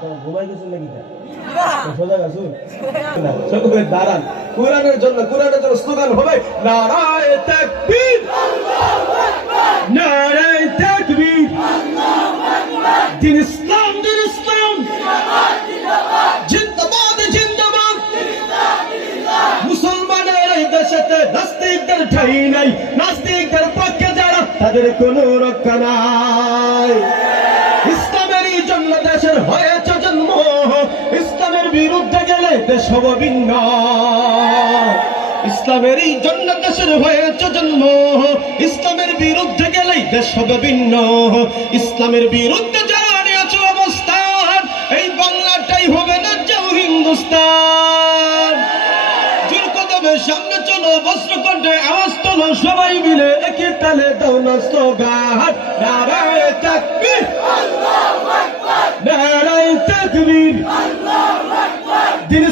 ঘুমাই গেছেন নাকি সোজা গেছুন সকলে দাঁড়ান কোরআনের জন্য স্লোগান হবে নারায়ে তাকবীর নারায়ে তাকবীর দিন ইসলাম জিন্দাবাদ জিন্দাবাদ মুসলমানের এই দেশেতে নাস্তিকদের ঠাঁই নাই নাস্তিকদের পক্ষে যারা তাদের কোনো রক্ষা নাই ইসলামেরই জন্য দেশের হয়েছে জন্ম ইসলামের বিরুদ্ধে গেলে দেশ হবে ভিন্ন ইসলামেরই জন্য দেশের হয়েছে জন্ম ইসলামের বিরুদ্ধে গেলে দেশ হবে ভিন্ন ইসলামের বিরুদ্ধে যারা নিয়েছে অবস্থান এই বাংলাটাই হবে না যাও হিন্দুস্তান জোর কদমে সামনে চলো বস্ত্র কণ্ঠে আওয়াজ তোলো সবাই মিলে একই তালে দাও না স্লোগান নারায়ে তাকবীর নারায়ে তাকবীর দিন